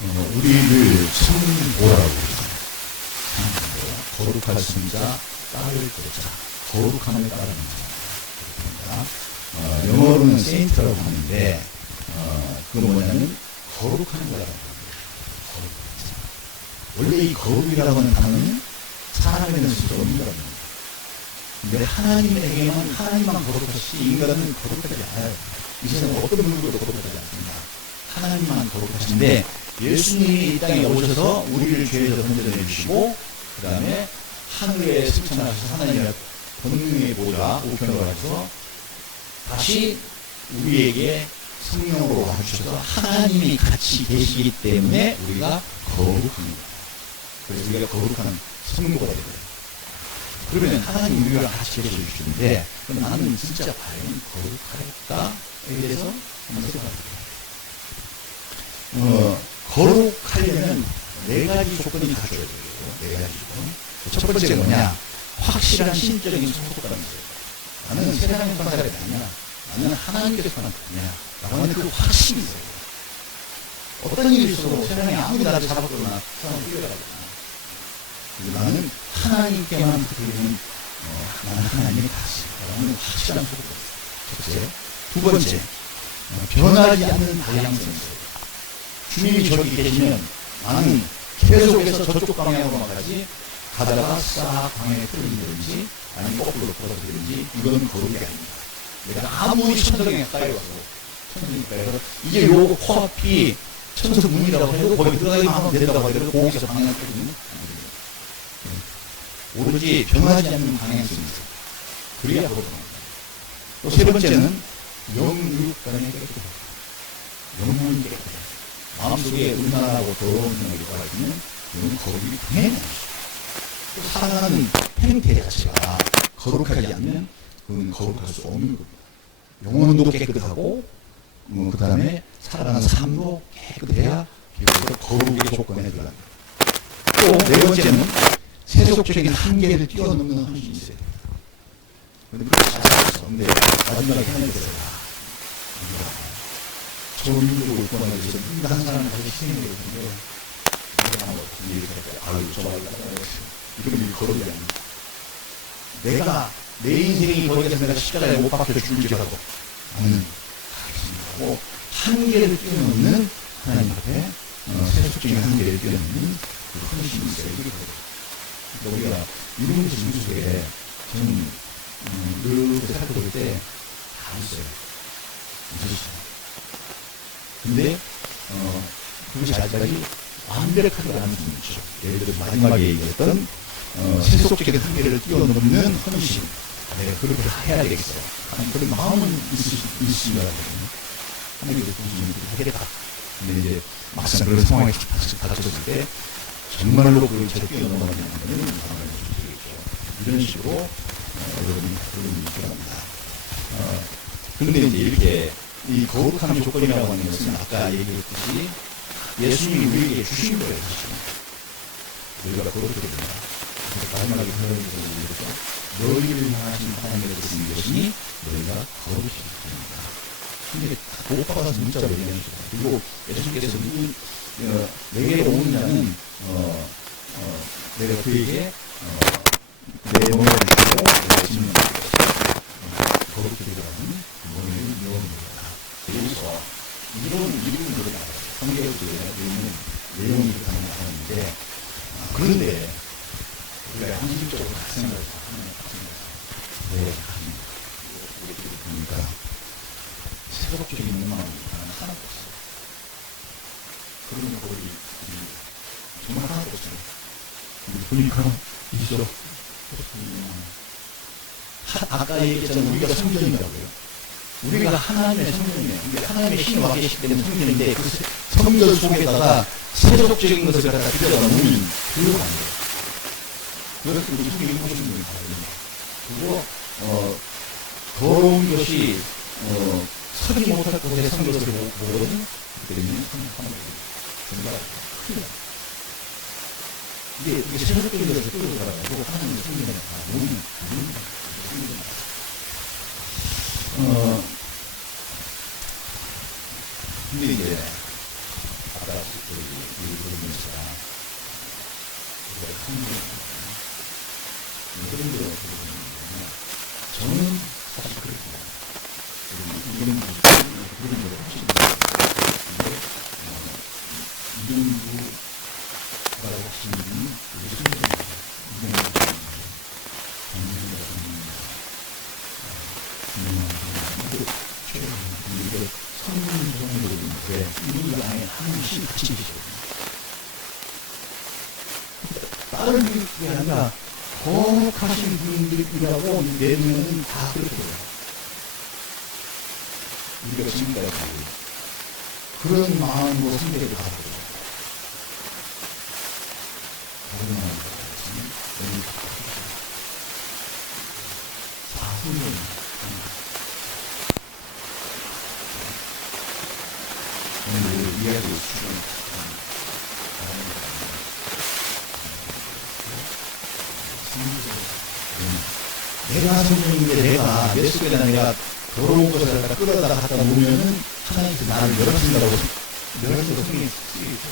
우리를 성보라고 그러죠. 성보. 거룩할 성자, 따를 거자. 거룩함을 따르는 자. 영어로는 세인트라고 하는데, 그건 뭐냐면, 거룩한 거라고 합니다. 원래 이 거룩이라고 하는 단어는 사람에는 쓸 수 없는 거랍니다. 근데 하나님에게만, 하나님만 거룩하시지, 인간은 거룩하지 않아요. 이 세상에 어떤 누구도 거룩하지 않습니다. 하나님만 거룩하신데, 예수님이 이 땅에 오셔서 우리를 죄에서 건져내 주시고, 그 다음에 하늘에 승천하셔서 하나님의 권능의 보좌, 우편으로 가셔서 다시 우리에게 성령으로 와주셔서 하나님이 같이 계시기 때문에 우리가 거룩합니다. 그래서 우리가 거룩한 성도가 되고요. 그러면 하나님 우리가 같이 계셔주시는데, 그럼 나는 진짜 과연 거룩할까에 대해서 한번 생각해볼게요. 거룩하려면 네 가지 조건이 갖춰야 돼요. 네 가지 조건. 첫 번째가 뭐냐? 확실한 신적인 소속감이 있어요. 나는 세상에서 산 사람이 아니야. 나는 하나님께서 사는 사람이야. 라고 하는 그 확신이 있어요. 어떤 일이 있어도 세상에 아무리 나를 잡았거나 세상을 뛰어가거나 나는 하나님께만 드리는 나는 하나님의 다스라는 확실한 소속감. 첫째. 두 번째. 변하지 않는 방향성이 있어요. 주님이 저기 계시면 나는 계속해서 저쪽 방향으로만 가지, 가다가 싹 방향에 틀리든지 아니면 거꾸로 돌아서든지 이건 거룩이 아닙니다. 내가 아무리 천성에 가까이 와서 천성에 가까이 와서 이게 요거 코앞이 천성 문이라고 해도 거기 들어가기만 하면 된다고 하더라도 거기서 방향을 틀리면 오로지 변하지 않는 방향성이 있어요. 그래야 거룩합니다. 또 세 번째는 영육간의 깨끗함. 영혼이 깨끗해요. 마음속에 음란하고 더러운 생각이 들어가면 이건 거룩이 당연히 아니죠. 또 살아가는 행태 자체가 거룩하지 않으면 그건 거룩할 수 없는 겁니다. 영혼도 깨끗하고 그 다음에 살아가는 삶도 깨끗해야 비로소 거룩의 조건에 들어갑니다. 또 네 번째는 세속적인 한계를 뛰어넘는 헌신이 있어야 돼요. 그런데 그렇게 잘 살았어. 근데 마지막에 하나님 들어가. 저민족을 입고나기 위해서 누군가 한 사람을 다시 희생해야 되는데 내가 뭐 이렇게 아유 좋아하겠다 이런 일이 거룩이 아닙니다. 내가 내 인생이 거기에서 내가 십자가에 못 박혀 죽을지라도 나는 하겠습니다. 한계를 뛰어넘는 하나님 앞에 세속적인 한계를 뛰어넘는 그 헌신이 있어요. 이게 거룩. 우리가 이런 것이 우리 속에 저는 그렇게 살펴볼 때 다 있어요. 있으시죠. 근데, 그것이 아직까지 완벽하지 않은 부분이 있죠. 예를 들어 마지막에 얘기했던, 세속적인 한계를 뛰어넘는 헌신. 네, 그렇게 해야 되겠어요. 그런 마음은 있으시면, 하나님께서 부르시면 그렇게 하겠다. 근데 이제 막상 그런 상황에 닥쳤을 때, 정말로 그걸 제대로 뛰어넘어가는 상황을 되겠죠. 이런 식으로, 여러분이 그런 일이 필요합니다. 근데 이제 이렇게, 이 거룩함의 조건이라고 하는 것은 아까 얘기했듯이 예수님이 우리에게 주신 거예요. 우리가 거룩하게 된다. 그래서 마지막에 하나님께서 얘기했죠. 너희를 향하신 하나님의 뜻인 것이니 너희가 거룩히 됩니다. 근데 못 받아서 문자로 얘기하셨어요. 그리고 예수님께서 내게 오는 자는 내가 그에게 내 몸에 대해서 내가 짓는 거룩히 되라는 몸의 명입니다. 그래서 이런 노래가 나와요. 성경에서 내용이 그렇게 나오는데 그런데 우리가 양심적으로 생각을 하면 왜 우리들이 보니까 세속적인 욕망은 하나도 없어요. 그런 거리 정말 하나도 없어요. 보니까 있어. 아까 얘기했잖아요. 우리가 성전이라고요. 우리가 하나님의 성전이에요. 하나님의 신이 와 계시기 때문에 성전인데 그 성전 속에다가 세속적인 것을 갖다 들여다보면 그건 안 돼요. 그래서 우리 성경이 보시는 분이 다르거든요. 그리고 더러운 것이 서지 못할 곳에 선 것을 보거든요. 그때는 성경하면 정말 큰일 나요. 이게 세속적인 것을 끌어들어가지고 하나님의 성전에 다 모이는 성전입니다. 근데 이제, 아까 이정부라고 하시는 분이 우리 선생님입니다. 이정부 이게 성공적인데 이 안에 한시 같이 계시거든요. 다른 게 아니라 거룩하신 분들이라고 내면은 다 그렇게 돼요. 우리가 지금까지 그런 마음으로 성대를 가지고 그런 마음으로 사후는 오늘 이야기를 내가 성령인데 내가 내 속에다 내가 더러운 것을 갖다 끌어다가 갖다 놓으면은 하나님께서 나를 멸하신다고 멸하신다고 성령이 쓰이죠.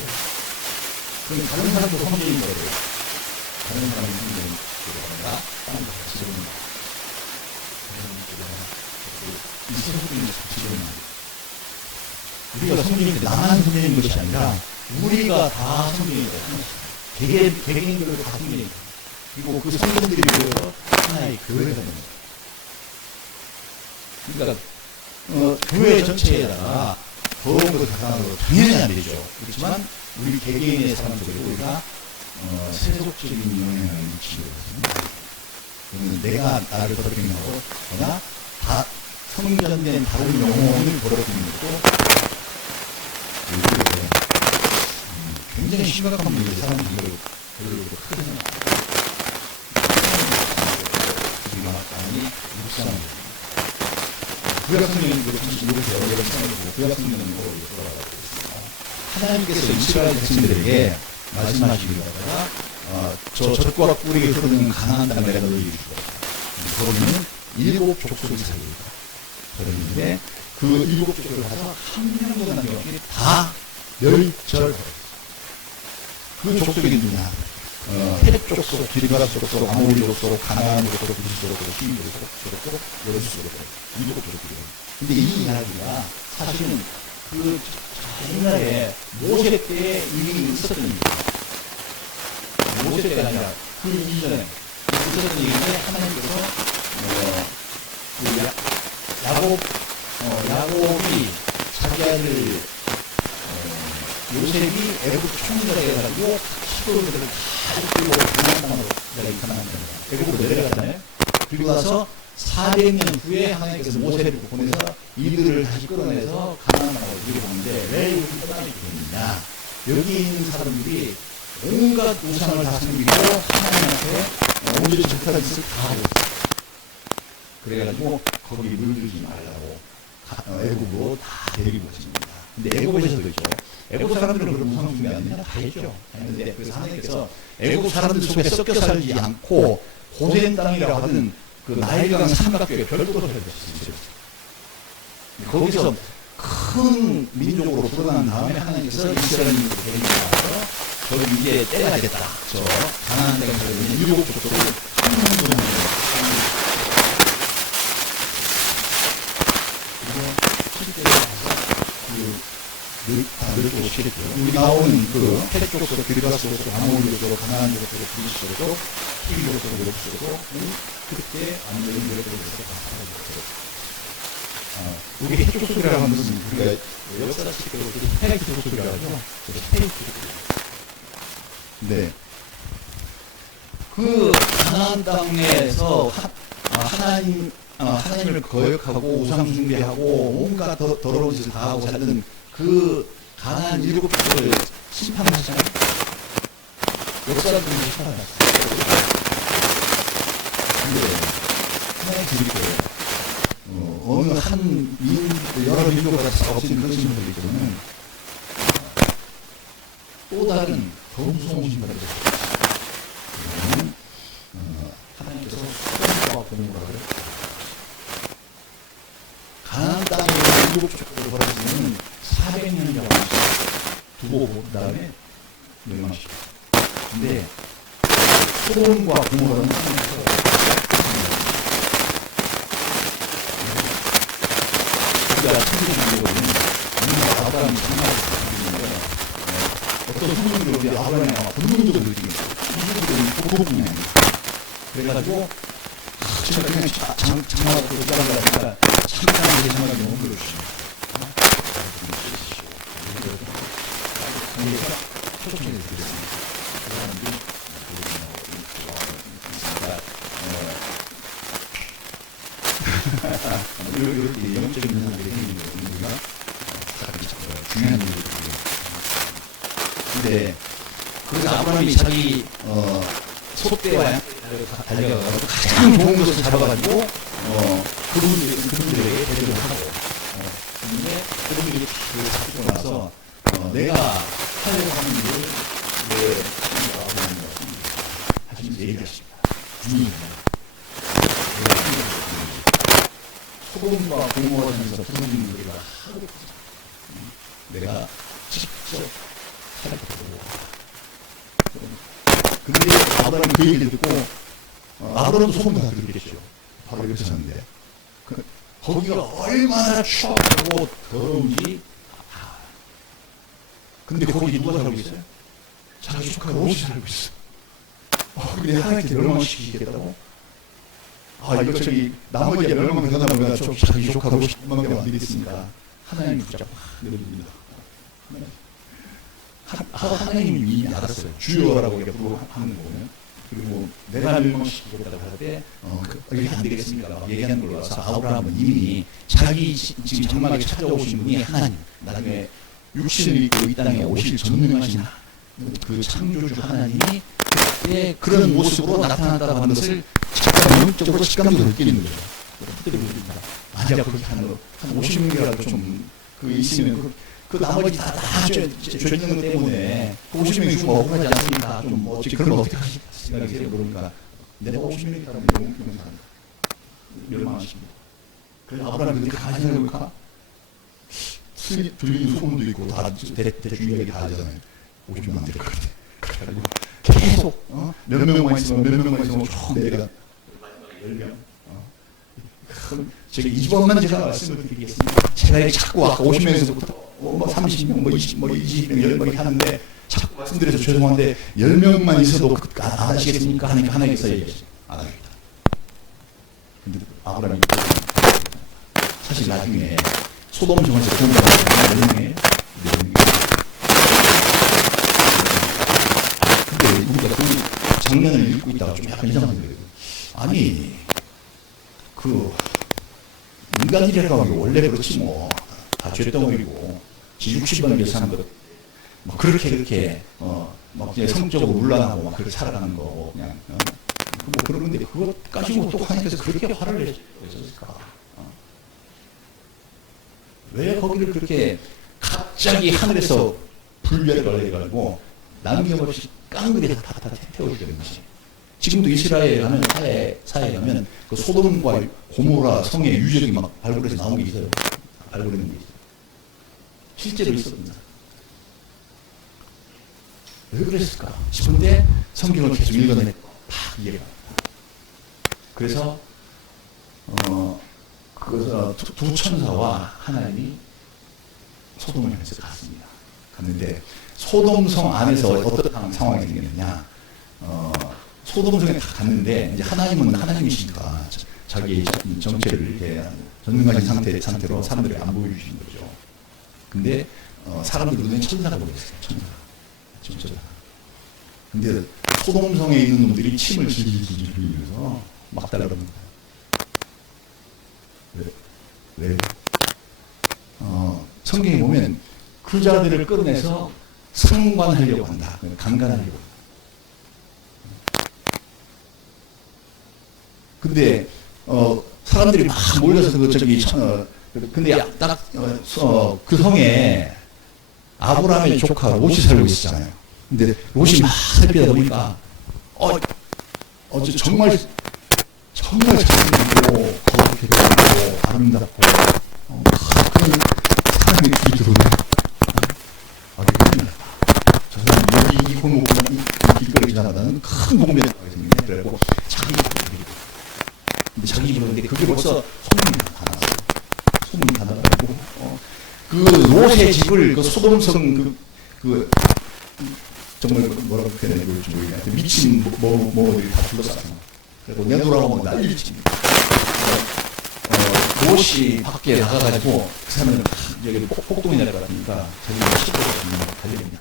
그럼 다른 사람도 성령인 거예요. 다른 사람은 성령인 거가 아니라 다른 가치를 이스라엘 속에 가치를 우리가 성령인데 나만 성령인 것이 아니라 우리가 다 성령인 거예요. 개개인별로 다 성령인 거예요. 그리고 그 성령들이 모여서 하나의 교회가 되는 거예요. 그러니까 교회 전체에다가 더러운 것을 갖다 놔도 당연히 안 되죠. 그렇지만 우리 개개인의 사람들이 우리가 세속적인 영향을 미치거든요. 내가 나를 더럽히고 거나 다 성전된 다른 영혼을 더럽히는 것도 굉장히 심각한 문제예요. 사람들이 별로 크게 생각합니다. 우리가 많이 묵상합니다. 구약성경은 이렇게 생각하고 구약성경은 돌아가고 있습니다. 하나님께서 이스라엘 백성들에게 말씀하시기로다가 저 젖과 꿀이 흐르는 가나안 땅을 내가 너희에게 주겠다. 거기는 7 족속이 살리다. 그런데 그 7 족속을 가서 한 명도 남겨놓기 다 멸절하였어요. 그 족속이 누구냐? 헷 족속, 기르가라 족속, 아모리 족속, 가나안 족속, 부시 족속, 시인 족속, 여러시 족속, 이족 족속이에요. 근데 이 이야기가 사실은 그 옛날에 모세 때에 이미 있었던 일이에요. 모세 때가 아니라 그 이전에 있었던 일인데 하나님께서 야곱이 자기 아들 요셉이 애굽 총리가 돼가지고 시골들을 다 이끌고 가나안 땅으로 애굽으로 내려갔잖아요. 그리고 나서 400년 후에 하나님께서 모세를 보내서 이들을 다시 끌어내서 가나안 땅으로 이렇게 보는데 왜 여기 떠나게 됐느냐? 여기 있는 사람들이 온갖 우상을 다 섬기고 하나님한테 온전히 절탈한 짓을 다 하고 있어요. 그래가지고 거기 물들지 말라고 애굽으로 다 데리고 오십니다. 근데 애굽에서도 있죠. 애굽 사람들은 그런 우상 숭배 안 되냐? 다 했죠. 했는데 그래서 하나님께서 애굽 사람들 속에 섞여 살지 않고 고센 땅이라고 하는 그 나일강 삼각교에 별도로 살렸어요. 거기서 큰 민족으로 불어난 다음에 하나님께서 이스라엘인들을 데리고 와서 저기 이제 때가 됐다. 저 가나안 땅에 살는 7 족속을 한 명도 못 그리고 실제로 멸족으로 치렀고요. 우리 나오는 그 헷 족속, 기르가스 족속, 아모리 족속, 가나안 족속, 부시 족속, 히비 족속, 여러시 족속, 그때 완전히 멸족으로 해서 다 사라졌어요. 우리 헷 족속이라고 하는 것은 우리가 역사식으로 헤렉 족속이라고 하죠. 헤렉 족속이에요. 네. 그 가나안 땅에서 하나님을 거역하고 우상숭배하고 온갖 더러운 짓을 다 하고 살던 그 가나안 7 족속을 심판하시잖아요. 역사를 통해서 심판하셨어요. 근데 하나님 드릴 거예요. 어느 한 여러 민족을 다 없애는 그런 신분들이 있거든요. 또 다른 더 무서운 신분이 있어요. 하나님께서 수건과 공부를 가나안 땅에 7 족속으로 벌어지는 400년이라고 두고 본 다음에 멸망시켰어요. 근데 소돔과 고모라는 하나님께서 우리가 천국의 민족은 아브라함이 정말 있는데 어떤 성민들이 아브라함이 아마 본능적으로 느끼는 거예요. 복복분이 그래가지고 제가 그냥 장마가 잘라가니까 참나게 장마가 너무 그러시죠. 초청을 드렸습니다. 그 사람들이 이렇게 영적인 문제들이 생기는 우리가 중요한 일들이에요. 근데 그래서 아브라함이 자기 소떼와 달려가서 가장 좋은 것을 잡아가지고 그분들에게 대접을 하고 근데 그분들이 잡히고 나서 내가 하려고 하는 일을 내 친구가 아브라함이라고 하시면서 얘기하십니다. 소돔과 고모라면서 부모님 우리가 하고 내가 직접 살펴보고 근데 아브라함이 그 얘기를 듣고 아브라함도 소돔 다 들었겠죠. 바로 옆에 섰는데 거기가 얼마나 추악하고 더러운지 근데 거기 누가 살고 있어요? 자기 조카 롯이 살고 있어. 근데 하나님께 멸망시키겠다고? 이거 저기 나머지 멸망 당하면 자기 조카 롯이 멸망되면 안 되겠습니까? 하나님 붙잡고 내려줍니다. 하나님이 이미 알았어요. 주여라고 이렇게 하는 거거든요. 그리고 내가 멸망시키겠다고 할 때 이렇게 안 되겠습니까? 막 얘기하는 걸로 와서 아브라함은 이미 자기 지금 장막에 찾아오신 분이 하나님 나중에 육신을 입고 이 땅에 오실 전능하신 그 창조주 하나님이 그때 그런 모습으로 나타났다고 하는 것을 직접 영적으로 직감적으로 느끼는 거죠. 만약 그렇게 한 50명이라도 좀 있으면 그 나머지 다 죄짓는 것 때문에 그 50명이 좀 억울하지 않습니까? 좀 어찌 그런 거 어떻게 하실까 생각이 들어요. 그러니까 내가 50명이 따르면 영웅 사람 멸망하십니다. 그래서 아브라함이 그렇게 가만히 생각해볼까? 들리는 소문도 있고 다 대충 이야기 다 하잖아요. 50명 안 될 것 같아. 그래가지고 계속 몇 명만 있으면 몇 명만 있으면 쭉 내가 10명 그럼 제가 이 집안만 제가 말씀을 드리겠습니다. 제가 자꾸 아까 50명에서부터 30명, 20명, 10명 이렇게 하는데 자꾸 말씀드려서 죄송한데 10명만 있어도 안 하시겠습니까? 하나님께서 얘기하시죠. 안 하겠다. 근데 아브라함이 사실 나중에 소돔 정원에서 도움을 받는 10명이에요. 근데 우리가 그 장면을 읽고 있다가 좀 약간 이상한 거예요. 아니 인간이라고 하면 원래 그렇지 뭐 다 죄덩어리고 지죽시방 위해서 사는 것 뭐 그렇게 막 그냥 성적으로 물러나고 막 그렇게 살아가는 거 그냥 뭐 그런 건데 그것 가지고 또 하나님께서 그렇게 화를 내셨을까? 왜 거기를 그렇게 갑자기 하늘에서 불멸을 해가지고 남김없이 깡그리 다 태워주는 것이 지금도 이스라엘 하는 사회에 가면 그 소돔과 고모라 성의 유적이 막 발굴해서 나온 게 있어요. 발굴하는 게 있어요. 실제로 있었습니다. 왜 그랬을까 싶은데 성경을 계속 읽어내고 다 이해가 갑니다. 그래서 두 천사와 하나님이 소돔을 향해서 갔습니다. 갔는데 소돔성 안에서 어떤 상황이 생겼느냐 소돔성에 다 갔는데 이제 하나님은 하나님이시니까 자기의 정체를 이렇게 전능하신 상태로 사람들에게 안 보여주신 거죠. 근데 사람들 눈에 천사가 보였어요. 천사가. 근데 소돔성에 있는 놈들이 침을 질질 흘리면서 막 달라붙는 거예요. 왜? 성경에 보면 그 자들을 끌어내서 상관하려고 한다. 강간하려고. 근데 사람들이 막 몰려서 근데 딱 그 성에 아브라함의 조카 롯이 살고 있었잖아요. 근데 롯이 막 살피다 보니까 정말 잘생기고 거룩하고 아름답고 큰 사람의 길이 들어오네. 저 사람 여기 이 골목 이 길거리 지나가다는 큰 동네에 생겼네. 그래갖고 자기 근데 자기 집을 근데 그게 벌써 소문이 다 나가지고 그 롯의 집을 그 소돔성 정말 뭐라고 표현해야 될지 모르겠는데 미친 뭐들이 다 둘러쌌어. 그리고 내돌아오면 난리를 칩니다. 도시 밖에 나가가지고 그 사람은 여기 폭동이 날 것 같으니까 자기가 시도를 달리겠냐.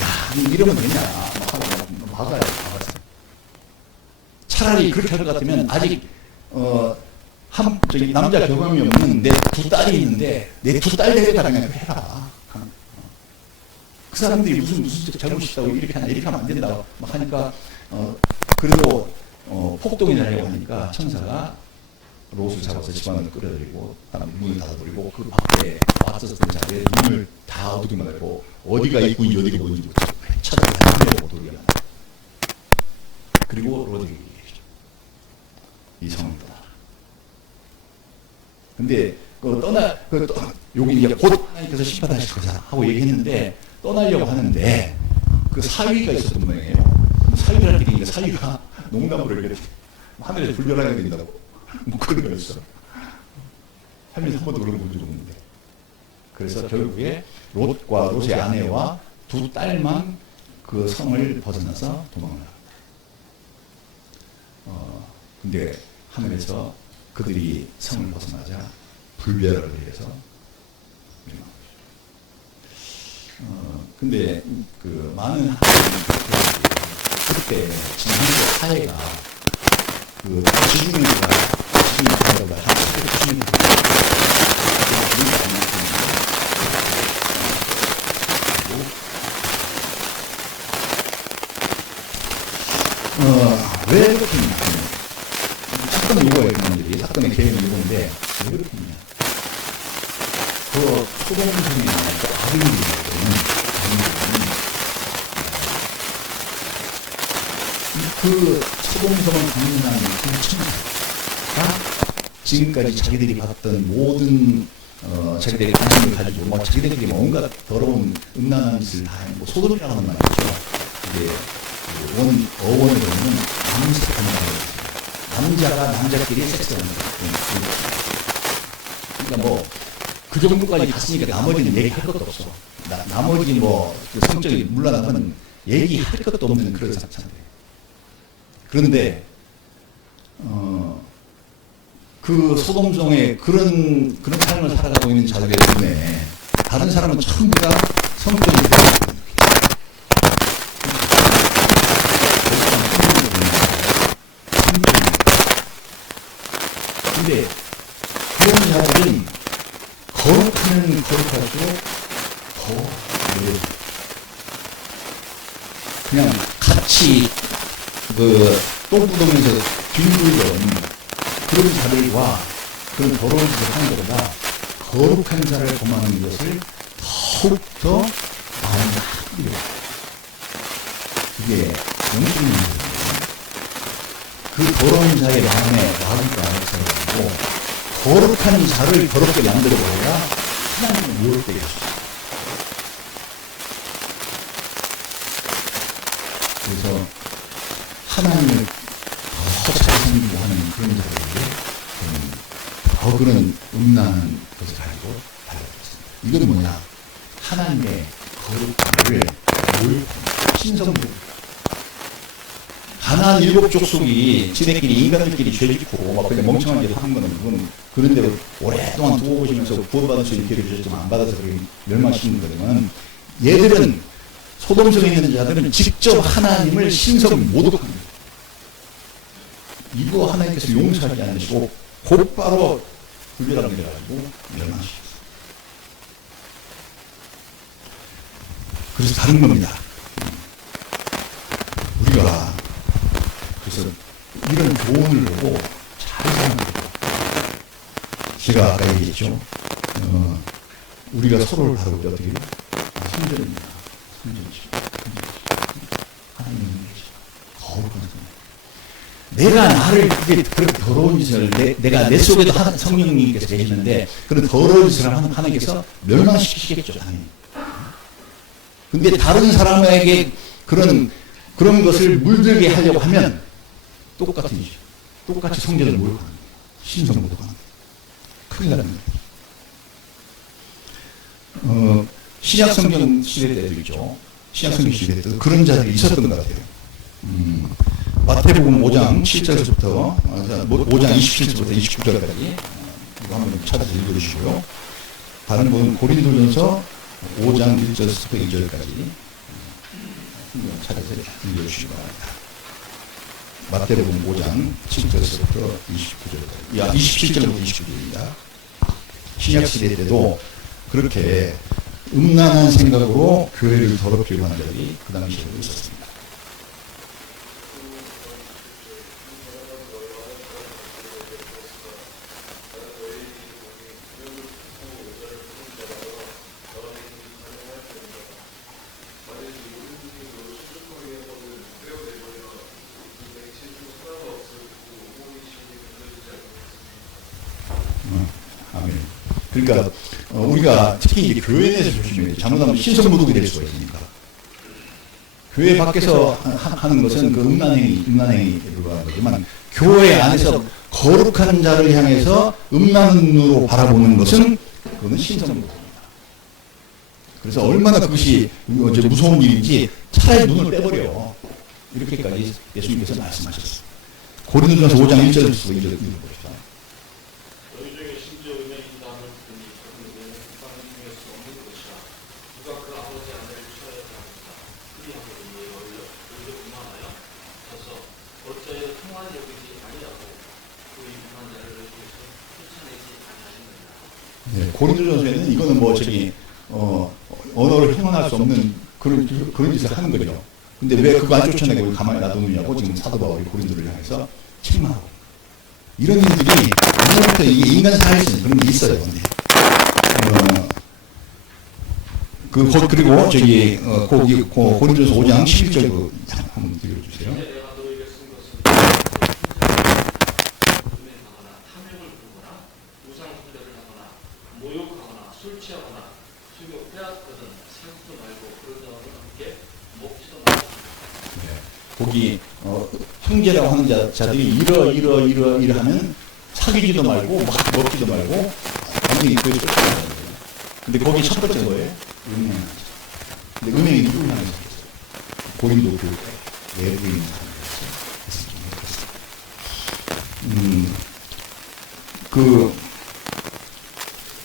야, 이러면 되냐. 막아야 돼. 차라리 그렇게 할 것 같으면 아직 저기 남자 경험이 없는 내 두 딸이 있는데 내 두 딸 데려다 그냥 해라. 그 사람들이 무슨 잘못이 있다고 이렇게 하면 안 된다고 막 하니까 그래도 폭동이 나려고 하니까 천사가 롯을 잡아서 집안을 끌어들이고 문을 닫아버리고 그 밖에 왔었던 자리에 문을 다 어두게 말고 어디가 입구인지 어디가 뭔지 찾아내고 도리가 그리고 롯에게 얘기했죠. 이 성을 떠나라. 근데 여기 이제 곧 하나님께서 심판하실 거다 하고 얘기했는데 떠나려고 하는데 그 사위가 있었던 모양이에요. 사위라는 얘기니까 사위가 농담으로 이렇게 하늘에 불변하게 된다고 뭐 그런 거였어. 살면서 한 번도 그런 거 본 적 없는데. 그래서 결국에 롯과 롯의 아내와 두 딸만 그 성을 벗어나서 도망을 합니다. 근데 하늘에서 그들이 성을 벗어나자 불멸을 해서 근데 그 많은 그때 지금의 사회가 그 지금의 사회가 왜 그렇게 했냐? 사건의 요구가 있는 사건의 계획이 이건데 왜 그렇게 했냐? 그 소동성이 나니까 아들들이 그 소동성을 강인한 그 천사가 지금까지 자기들이 봤던 모든 자기들의 하나님을 가지고 뭐 자기들에게 뭔가 더러운 음란한 짓을 다 하고 소돔이라고 하는 말이죠. 이게 어원을 보면 남색하는 말이에요. 남자가 남자끼리 섹스하는 거예요. 그러니까 뭐 그 정도까지 갔으니까 나머지는 얘기할 것도 없어. 나머지 그 성적인 물러나면 얘기할 것도 없는 그런 상태인데. 그런데 그 소돔성에 그런 삶을 살아가고 있는 자들 때문에 다른 사람은 전부 다 성적인 근데 그런 자들은 거룩하면 거룩할수록 더 어려워요. 그냥 같이 똥구덩에서 뒹굴던 그런 자들과 그런 더러운 짓을 하는 것보다 거룩한 자를 범하는 것을 더욱더 마음이 아프게 그게 영적인 문제예요. 그 더러운 자의 마음에 마귀가 알아서가지고 거룩한 자를 더럽게 만들어버려야 하나님을 모욕되게 하시죠. 그래서 하나님을 더 잘 섬기고 하는 그런 자들에게 더 그런 음란한 것을 가지고 달라졌습니다. 이건 뭐냐? 하나님의 거룩함을 모욕하는 신성도 가나안 7족속이 지네끼리 인간들끼리 죄짓고 막 그냥 멍청한 짓을 하는 거는 그건 그런데 오랫동안 두고 보시면서 구원받을 수 있는 기회를 주셨지만 안 받아서 그렇게 멸망시키는 거지만 얘들은 소돔성에 있는 자들은 직접 하나님을 신성 모독합니다. 이거 하나님께서 용서하지 않으시고 곧바로 불결함을 가지고 멸망시켰어요. 그래서 다른 겁니다. 우리가 그래서 이런 교훈을 보고 잘 사는 거예요. 제가 아까 얘기했죠. 우리가 서로를 바라볼 때 어떻게 해요? 성전입니다. 성전이죠. 하나님이 계시죠. 거룩한 성전. 내가 나를 그렇게 더러운 짓을 내가 내 속에도 성령님께서 계시는데 그런 더러운 짓을 하나님께서 멸망시키시겠죠. 당연히. 근데 다른 사람에게 그런 것을 물들게 하려고 하면 똑같은 일이죠. 똑같이 성전을 모욕하는 거예요. 신성 모독하는 거예요. 큰일 나는 거예요. 신약 성경 시대 때도 있죠. 신약성경 시대에 그런 자들이 있었던 것 같아요. 마태복음 5장 7절부터 5장 27절부터 29절까지 이거 한번 찾아서 읽어주시고요. 다른 분은 고린도전서 5장 1절부터 2절까지 찾아서 읽어주시기 바랍니다. 마태복음 5장 7절부터 29절까지 27절부터 29절입니다. 신약시대 때도 그렇게 음란한 생각으로 교회를 더럽히려고 하는 자들이 그 당시에 있었습니다. 그러니까 우리가 특히 이제 교회 내에서 조심해야 돼. 잘못하면 신성모독이 될 수가 있으니까. 교회 밖에서 하는 것은 그 음란행위에 불과한 거지만 교회 안에서 거룩한 자를 향해서 음란한 눈으로 바라보는 것은 그거는 신성모독입니다. 그래서 얼마나 그것이 무서운 일인지 차라리 눈을 빼버려. 이렇게까지 예수님께서 말씀하셨어요. 고린도전서 5장 1절부터 2절 읽어봅시다. 네, 고린도전서에는 이거는 언어를 형언할 수 없는 그런 짓을 하는 거죠. 근데 왜 그거 안 쫓아내고 가만히 놔두느냐고 지금 사도 바울이 고린도를 향해서 책망하고. 이런 일들이 옛날부터 이게 인간 사회에서 그런 게 있어요. 네. 그리고 고린도전서 5장 11절 한번 읽어주세요. 거기 형제라고 하는 자들이 이러하면 사귀지도 말고 막 먹지도 말고 완전히 교회에 쫓아가는 거예요. 근데 거기 첫 번째 뭐예요? 음행하죠. 근데 음행이 누구를 향해서 했어요? 고린도 교회 외부인 사람이었어요.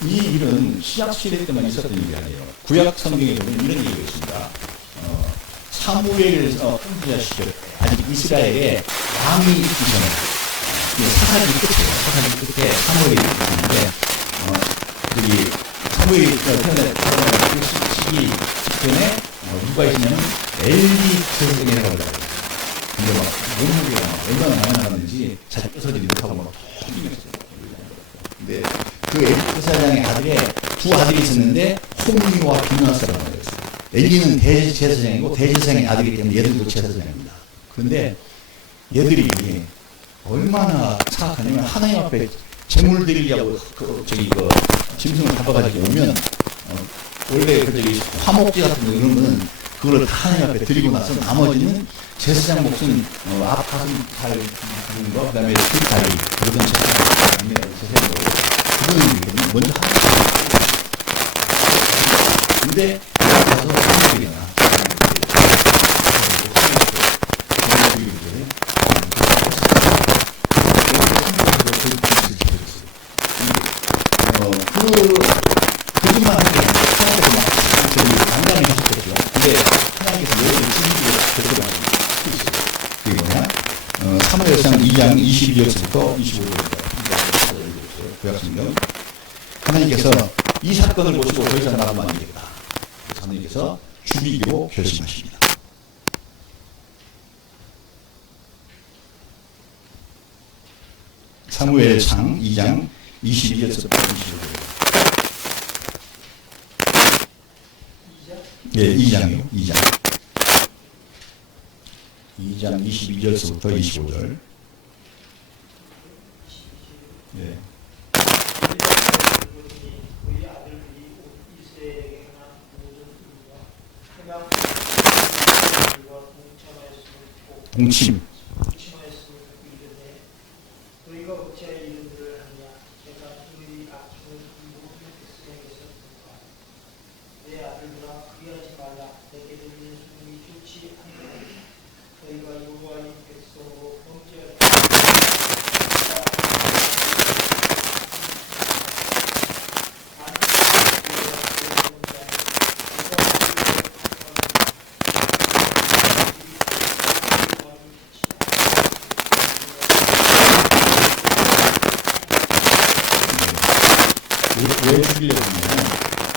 이 일은 신약 시대 때만 있었던 일이 아니에요. 구약 성경에 보면 이런 얘기가 있습니다. 사무엘 통치자 시절 아직 이스라엘에 왕이 있기 전에 사사기 끝에 사무엘이 있었는데 여기 사무엘이 태어날 그 시기 직전에 누가 있냐면 엘리 제사장이라고 하더라고요. 근데 막 몸무게가 얼마나 많이 나갔는지 잘 뺏어지지 못하고 막 힘들었어요. 근데 그 엘리 제사장의 아들에 두 아들이 있었는데 홈리와 비누아스라고 하였어요. 엘리는 대제사장이고 대제사장의 아들이기 때문에 얘들도 제사장입니다. 그런데 얘들이 얼마나 사악하냐면 하나님 앞에 제물 드리려고 짐승을 잡아가지고 오면 원래 화목제 같은 거 이런 거는 그걸 다 하나님 앞에 드리고 나서 나머지는 제사장 목숨 앞가슴살 드리는 거 그다음에 뒷다리 그러던 제사장 그거는 먼저 하나님 근데 가서 사람들이나 그것만 하게 하나님께서 막 당당히 하셨겠죠. 근데 하나님께서 여러분을 죽이기로 결정하신 그게 뭐냐? 사무엘상 2장 22절부터 25절까지 구약성경 하나님께서 이 사건을 보시고 더 이상 나가면 안 되겠다. 하나님께서 죽이기로 결심하십니다. 사무엘상 2장 22절부터 25절. 예, 2장이요. 2장 22절부터 25절. 예. 동침. 너희가 어찌하여 이런 일을 하느냐? 제가 너희 아침을 모든 백성에게서 듣고 내 아들들아 그리하지 말라. 내게는 예수님이 좋지 않고 너희가 여호와님께서 범죄하지 왜 죽이려고 하냐면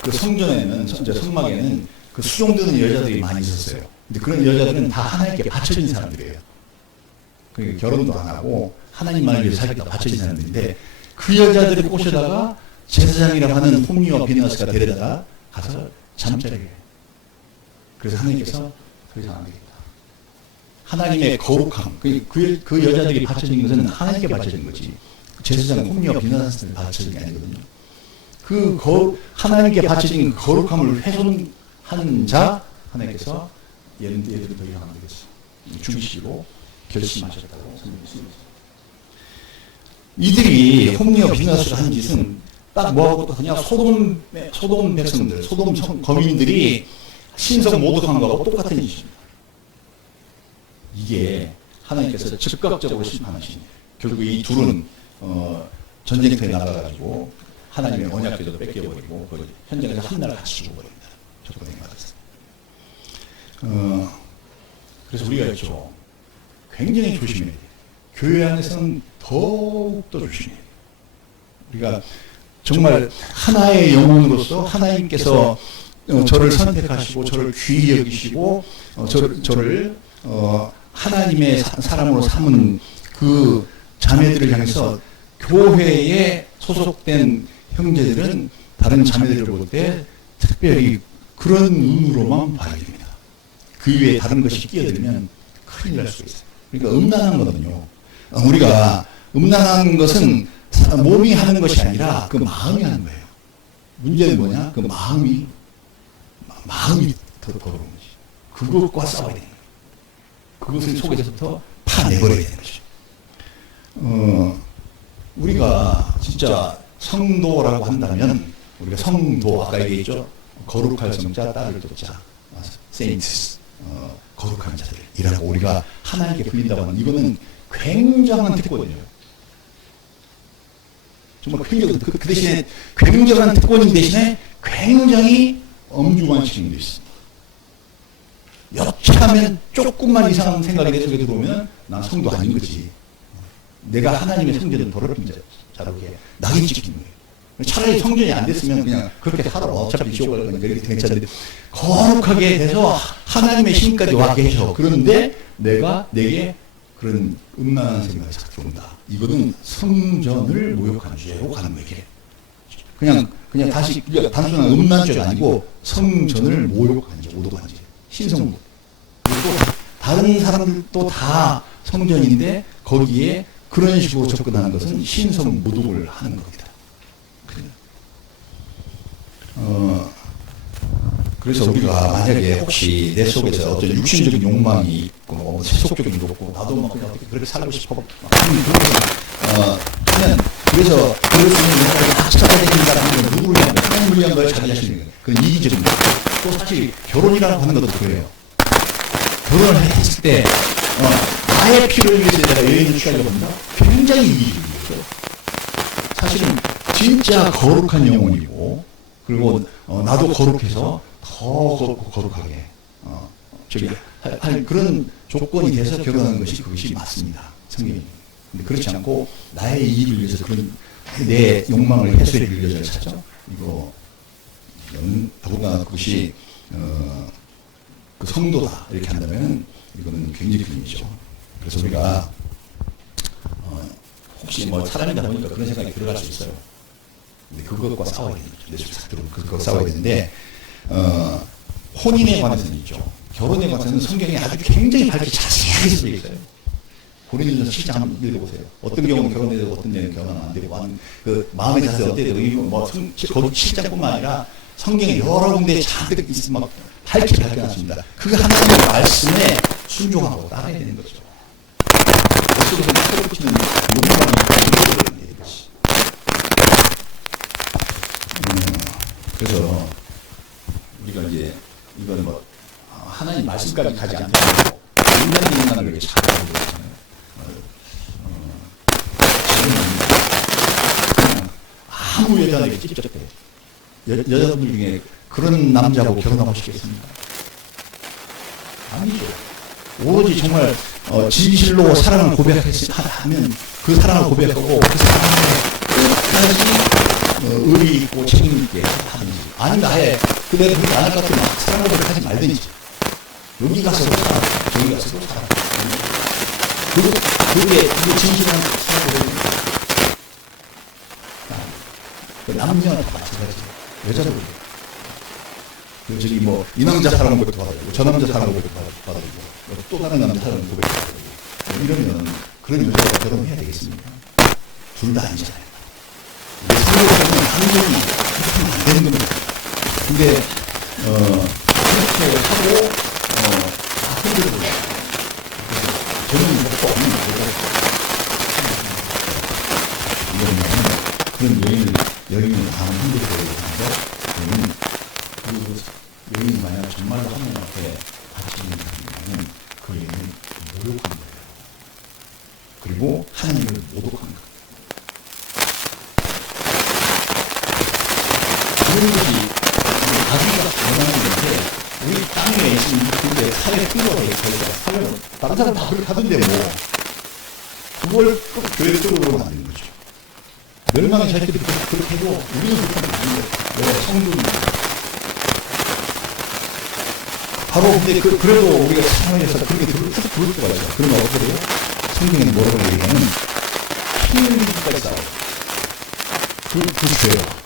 그 성전에는 이제 성막에는 그 수종드는 여자들이 많이 있었어요. 근데 그런 여자들은 다 하나님께 바쳐진 사람들이에요. 그러니까 결혼도 안 하고 하나님만을 위해서 살겠다 바쳐진 사람들인데 그 여자들을 꼬셔다가 제사장이라고 하는 홈리와 비나스가 데려다가 가서 잠자게 해요. 그래서 하나님께서 더 이상 안 되겠다. 하나님의 거룩함, 그 여자들이 바쳐진 것은 하나님께 바쳐진 거지. 제사장 홈리와 비나스한테 바쳐진 게 아니거든요. 하나님께 바쳐진 거룩함을 훼손하는 자, 하나님께서 얘들은 더 이상 안 되겠어. 죽이시고 결심하셨다고 선생님이 이들이 홈리와 비나스가 한 짓은 딱 뭐하고 똑같냐? 소돔 백성들, 소돔 거민들이 신성 모독한 거하고 똑같은 짓입니다. 이게 하나님께서 즉각적으로 심판하신 결국 이 둘은 전쟁터에 나가가지고 하나님의 언약궤도 뺏겨버리고 현장에서 한 날 같이 죽어버립니다. 조건에 맞았어요. 그래서 우리가 있죠. 굉장히 조심해야 돼요. 교회 안에서는 더욱더 조심해야 돼요. 우리가 정말 하나의 영혼으로서 하나님께서 저를 선택하시고 저를 귀히 여기시고 저를 하나님의 사람으로 삼은 그 자매들을 향해서 교회에 소속된 형제들은 다른 자매들을 볼 때 특별히 그런 눈으로만 봐야 됩니다. 그 위에 다른 것이 끼어들면 큰일 날 수가 있어요. 그러니까 음란한 거거든요. 우리가 음란한 것은 몸이 하는 것이 아니라 그 마음이 하는 거예요. 문제는 뭐냐? 그 마음이 더 더러운 거지. 그것과 싸워야 되는 거예요. 그것을 속에서부터 파내버려야 되는 거죠. 우리가 진짜 성도라고 한다면 우리가 성도 아까 얘기했죠. 거룩할 성자 딸을 돕자. 세인트스 거룩한 자들이라고 우리가 하나님께 불린다고 하는 이거는 굉장한 특권이에요. 정말 굉장히 그 대신에 굉장한 특권인 대신에 굉장히 엄중한 책임도 있습니다. 여차하면 조금만 이상한 생각이 내 속에 들어오면 난 성도 아닌 거지. 내가 하나님의 성전을 더럽힌 자로게 낙인 찍힌 거예요. 차라리 성전이 안 됐으면 그냥 그렇게 살아. 어차피 지옥 갈 거니까 이렇게 괜찮은데 거룩하게 돼서 하나님의 힘까지 와 계셔. 그런데 내게 그런 음란한 생각이 싹 들어온다. 이거는 성전을 모욕한 죄로 가는 거예요. 그냥 다시 단순한 음란죄가 아니고 성전을 모욕한 죄, 모독한 죄. 신성모. 그리고 다른 사람들도 다 성전인데 거기에 그런 식으로 접근하는 것은 신성 모독을 하는 겁니다. 그래서 우리가 만약에 혹시 내 속에서 어떤 육신적인 욕망이 있고 세속적인 게 없고 나도 막 그냥 어떻게 그렇게 살고 싶어 그냥 그래서 그럴 수 있는 욕망을 다 찾아내린다는 건 누구를 위한 거예요? 하나님을 위한 거예요? 자기 자신을 위한 거예요? 그건 이기적인 거예요. 또 사실 결혼이라고 하는 것도 그래요. 결혼을 했을 때 나의 피를 위해서 내가 여인을 취하려고 합니다. 굉장히 이기적이에요. 사실은 진짜 거룩한 영혼이고 그리고 나도 거룩해서 더 거룩하게 할 그런 조건이 돼서 결혼하는 것이 그것이 맞습니다. 성경이. 근데 그렇지 않고 나의 이익을 위해서 그런 내 욕망을 해소해 줄 여자를 찾죠. 이거 더군다나 그것이 그 성도다 이렇게 한다면 이거는 굉장히 큰 일이죠. 그래서 우리가 혹시 뭐 사람이다 보니까 그런 생각이 들어갈 수 있어요. 근데 그것과 싸워야 되죠. 그것과 싸워야 되는데 혼인에 관해서는 있죠. 결혼에 관해서는 성경에 아주 굉장히 밝게 자세하게 쓰여 있어요. 고린도전서 7장 한번 읽어보세요. 어떤 경우는 결혼해도 어떤 경우는 결혼 안 되고 그 마음의 자세 어때도 거기 7장뿐만 아니라 성경에 여러 군데 잔뜩 있으면 막 밝게 밝혀놨습니다. 그 하나님의 말씀에 순종하고 따라야 되는 거죠. 그속에서 새로 붙이는 욕망이 있는 것이. 그래서 우리가 이제 이거는 뭐 하나님 말씀까지 가지 않고 인간을 이렇게 잘하고 있잖아요. 아무 여자에게 찝쩍대. 여자분들 중에 그런 남자하고 결혼하고 싶겠습니까? 아니죠. 오로지 정말 진실로 사랑을 고백하면 그 사랑을 고백하고 그 사랑을 끝까지 의리 있고 책임 있게 하든지, 아니면 아예 그대로 그렇게 안 할 것 같으면 사랑 고백하지 말든지, 여기 가서도 살아, 저기 가서도 살아. 그게 진실한 사랑 고백입니다. 남녀는 다 마찬가지예요. 여자도 그래요. 저기 뭐 이 남자 사랑 고백도 받아주고 저 남자 사랑 고백도 받아주고 또 다른 남자 사랑 고백도 받아주고, 이러면 그런 여자가 결혼해야 되겠습니까? 둘 다 아니잖아요. 상대적으로는 감정이 그렇게 하면 안 되는 겁니다. 근데 그렇게 하고 다 흔들고 저는 것도 없는 거죠. 그런 여인을 다 흔들고 하는데, 그 여인이 만약 정말로 하나님한테 바치는 분이라면 그 여인은 모욕한 거예요. 그리고 하나님을 모독한 거예요. 그런 것이 자기가 원하는 건데, 우리 땅에 있는 근데 사회 필요가 있어요. 사회는 다른 사람 다 그렇게 하던데 뭐 그걸 꼭 교회적으로 만드는 거죠. 멸망의 자식들이 그렇게 해도 우리는 그렇게 하면 안 돼요. 내가 성도입니다. 바로 근데 그래도 우리가 사랑해서 그렇게 부를 수가 있어요. 그러면 어떻게 돼요? 성경에는 뭐라고 얘기하면 피 흘리기까지 싸워요. 그 죄예요.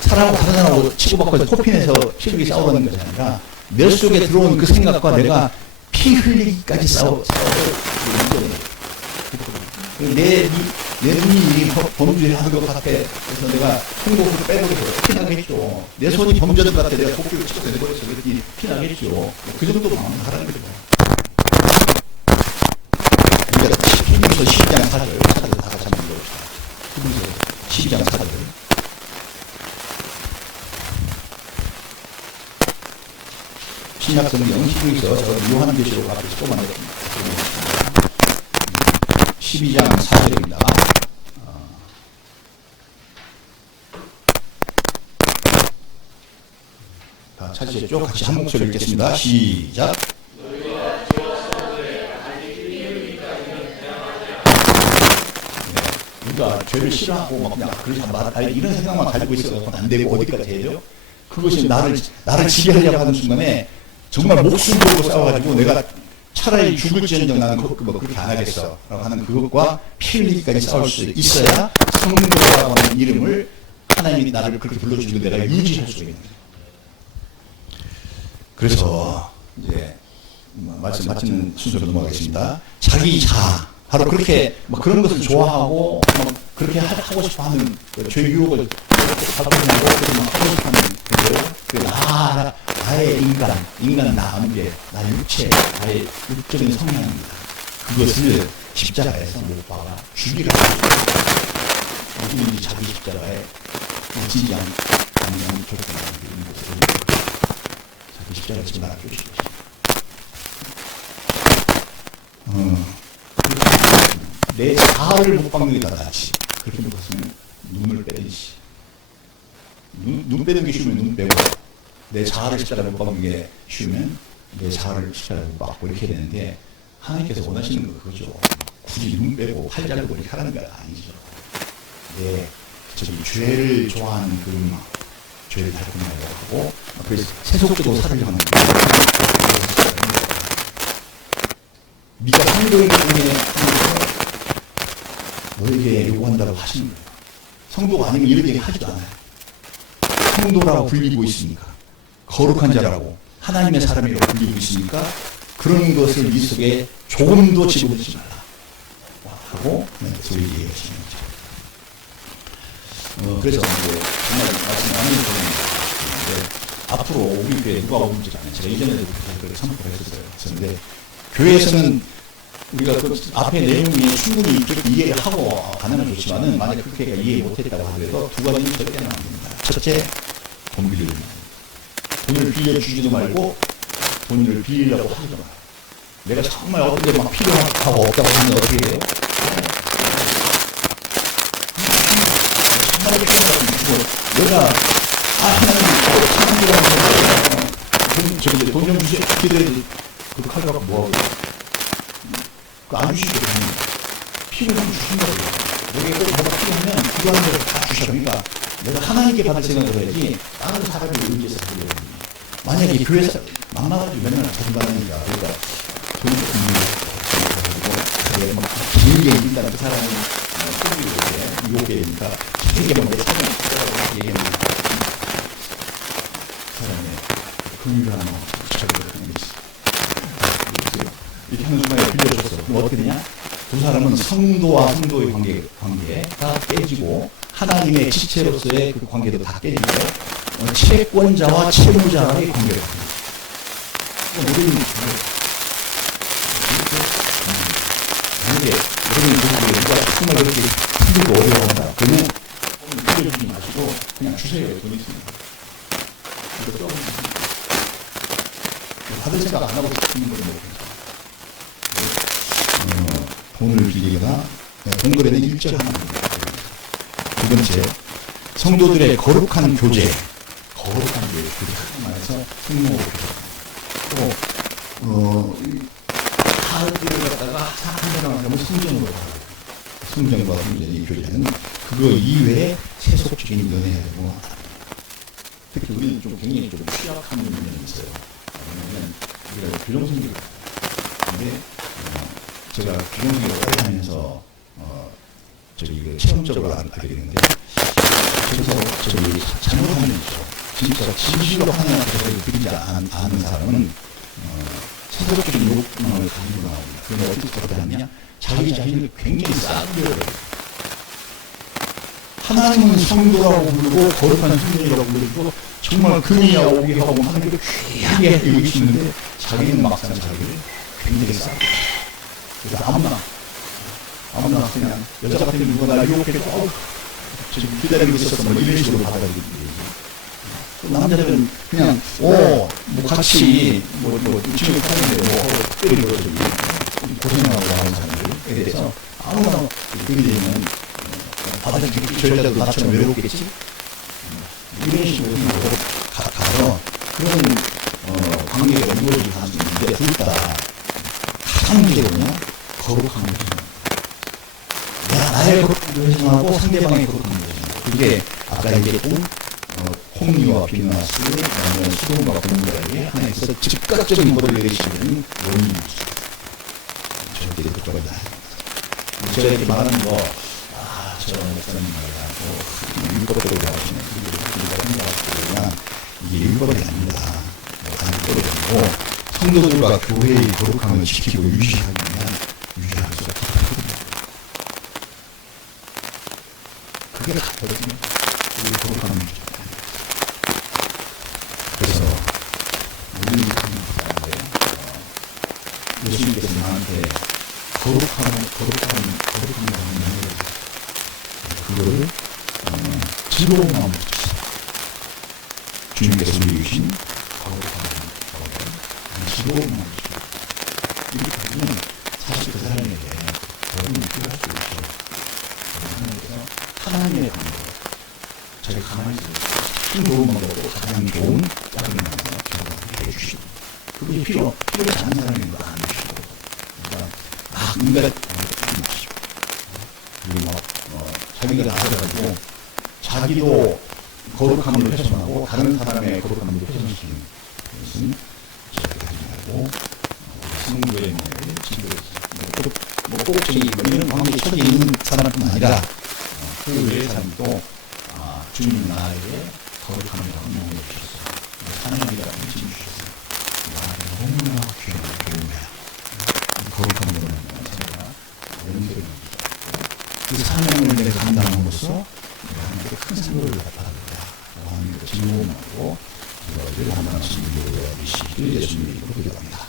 사람하고 다른 사람하고 치고받고 코핀에서 피 흘리기 싸우는 것이 아니라 내 속에 들어온 그 생각과 내가 피 흘리기까지 싸워요. 내 눈이 범죄를 하는 것 같아. 그래서 내가 통곡을 빼버려서 피나겠죠. 내 손이 범죄된 것 같아. 내가 복귀를 치고 내버려서 그랬더니 피나겠죠. 그 정도 마음을 하라는 거죠. 그러니까 히브리서 12장 4절 다 같이 한번 읽어봅시다. 히브리서 12장 4절. 신약성경 히브리서 요한계시록 앞에서 또 만났습니다. 12장 4절입니다. 다 찾으셨죠? 같이 한 목소리 읽겠습니다. 시작. 우리가 죄를 싫어하고 막 그냥 이런 생각만 가지고 있어서 안 되고 어디까지 해야죠? 그것이 나를 지배하려고 하는 순간에 정말 목숨 걸고 싸워가지고 내가 차라리 죽을지언정 나는 그렇게 안 하겠어 라고 하는 그것과 피 흘리기까지 싸울 수 있어야 성도라고 하는 이름을 하나님이 나를 그렇게 불러주고 내가 유지할 수 있는 거예요. 그래서 이제 마치는 순서로 넘어가겠습니다. 자기 자아, 바로 그렇게 그런 것을 좋아하고 그렇게 하고 싶어 하는 죄 유혹을 받고 하고 싶어 하는 나의 인간 나 하는 게 나의 육체, 나의 육적인 성향입니다. 그것을 십자가에서 못 박아 죽이라. 누구든지 자기 십자가에 지지 않으면 좋겠다는 게 있는 것을 자기 십자가에서 날아주시고 내 자아를 못 박는 게 더 낫지. 그렇게 못했으면 눈을 빼듯이 눈 빼는 게 쉬우면 눈 빼고, 내 자아를 십자가에 못 박는 게 쉬우면 내 자아를 십자가에 못 박고 이렇게 되는데, 하나님께서 원하시는 건 그거죠. 굳이 눈 빼고 팔 자르고 이렇게 하라는 게 아니죠. 죄를 좋아하는 그 마음, 죄를 달콤하려고 하고 그래서 세속적으로 살으려고 하는 네가 성도를 통해 너에게 요구한다고 하시는 거예요. 성도가 아니면 이런 얘기 하지도 않아요. 성도라고 불리고 있으니까, 거룩한 자라고 하나님의 사람이라고 불리고 있으니까 그런 것을 이 속에 조금도 집어넣지 말라 하고 소위 얘기하시는 거죠. 그래서 이제 정말 말씀 많이 드리는데, 앞으로 우리 교회 누가 오는지 않아요. 제가 이전에도 그렇게 선포를 했었어요. 그런데 교회에서는 우리가 그 앞에 내용이 충분히 이해를 하고 가능은 좋지만은, 만약 그렇게 이해 못했다고 하더라도 두 가지는 절대는 안 됩니다. 첫째, 돈을 빌려주지도 말고, 돈을 빌리려고 하지 마. 내가 정말 어떤 데 막 필요하고 없다고 하면 어떻게 돼요? 정말 필요하고 내가 하나님 돈좀 주시 기도해야지. 그거 하려고 뭐하고 그거 안 주시게 필요하면 주신다고. 내가 꼭 뭐가 필요하면 필요한 대로 다 주셔. 그러니까 내가 하나님께 받을 생각을 해야지 다른 사람을 의지해서 드려야 돼. 만약에 교회에서 만나가지고 맨날 자신받으니까 우리가 돈이 조금 막 길게 이긴다는 그 사람은 소리 유혹되니까 길게 막 내 사정을 얘기하는 사람의 긍휼을 하나 붙여버리는 게 있어. 이렇게 하는 순간에 빌려줬어. 그럼 어떻게 되냐? 두 사람은 성도와 성도의 관계가 깨지고 하나님의 지체로서의 그 관계도 다 깨지고 채권자와 채무자의 관계가 됩니다. 만약에 우리는 누가 정말 그렇게 힘들고 어려워한다 그러면 빌려주지 마시고 그냥 주세요. 돈 있습니다. 이거 조금 받을 생각 안 하고 주는 건 뭐 돈을 빌리거나 동거래는 일절합니다. 두 번째, 성도들의 거룩한 교제. 거룩한 교제. 말해서 승모로 또 카드를 갖다가 한 명만 하면 승전으로 가요. 승전과 승전이 교제는 그거 이외에 세속적인 연애해야 되고 특히 우리는 좀 굉장히 좀 취약한 면이 있어요. 왜냐면 우리가 교정생활 근데 제가 교정생활을 오래 하면서 체험적으로 알게 되는데 그래서 잘못하면 있죠. 진짜 진실로 하나님 앞에서 드리지 않은 사람은 세속적인 욕망을 가지고 나옵니다. 그러면 어떻게 하느냐? 자기 자신을 굉장히 싸구려요. 하나님은 성도라고 부르고 거룩한 성도라고 부르고 정말 금이야 오게 하고 하나님을 귀하게 여기시는데 자기는 막상 자기를 굉장히 싸구려요. 그래서 아무나 그냥 여자 같은 누가 날 유혹해서 지금 기다리고 있었어 뭐 이런 식으로 받아들이는 거지. 남자들은 그냥 뭐 같이 지금 하는데 때리고 고생하고 하는 사람들에 대해서 아무나 그게 되면 저 여자도 나처럼 외롭겠지? 이런 식으로 가서 그런 관계가 이루어질 가능성이 있는데 둘 다 가장 문제거든요. 거룩한 거죠. 나의 거룩한 거짓말하고 상대방의 거룩한 거짓말. 그게 아까 얘기했던 홍리와 비나스, 그다음에 수동과 공부라에 하나에서 즉각적인 것을 내리시는 원인이죠. 절대 그거다. 제가 이렇게 말하는 거, 저 목사님 말이야, 율법대로 하시는 우리가 생각하시면 이게 율법이 아닙니다. 하나님 때려주고 성도들과 교회의 거룩함을 지키고 유지하기 위한 유지할 수가 없거든요. 그게 같거든요. 우리 거룩함을 유지합니다. 그래서 우리 하는데 예수님께서 나한테 거룩함을 하는 그거를 즐거운 마음으로 주시다. 주님께서 우리 주신 거룩함을 즐거운 마음으로 주시다. 이렇게 하면 사실 그 사람에게 도움이 필요할 수 있죠. 하나님께서 하나님의 관계, 자기 가만히 있어요. 큰 좋은 방법으로 가장 좋은 짝을 만나서 결혼을 해주시고 그게 필요하지 않은 사람인 거 안 주시고 그러니까 인간을 주지 마시고 그리고 자기가 나아가지고 자기도 거룩함을 훼손하고 다른 사람의 거룩함을 훼손시키는 것은 절대 하지 말고 성도의 명예를 지키고 꼬북쟁이 이런 관계에 처져 있는 사람뿐 아니라 그 외의 사람도 주님 나에게 거룩함이라고 명령해 주셨어요. 하나님이라고 인증해 주셨어요. 너무나 귀한 거룩함으로 제가 연결입니다. 그 사명을 내가 감당함으로써 하나님께 큰 상급을 받아들다. 하나님께 즐거움하고 이것을 하나씩 이루어 주시기를 예수님이 기도합니다.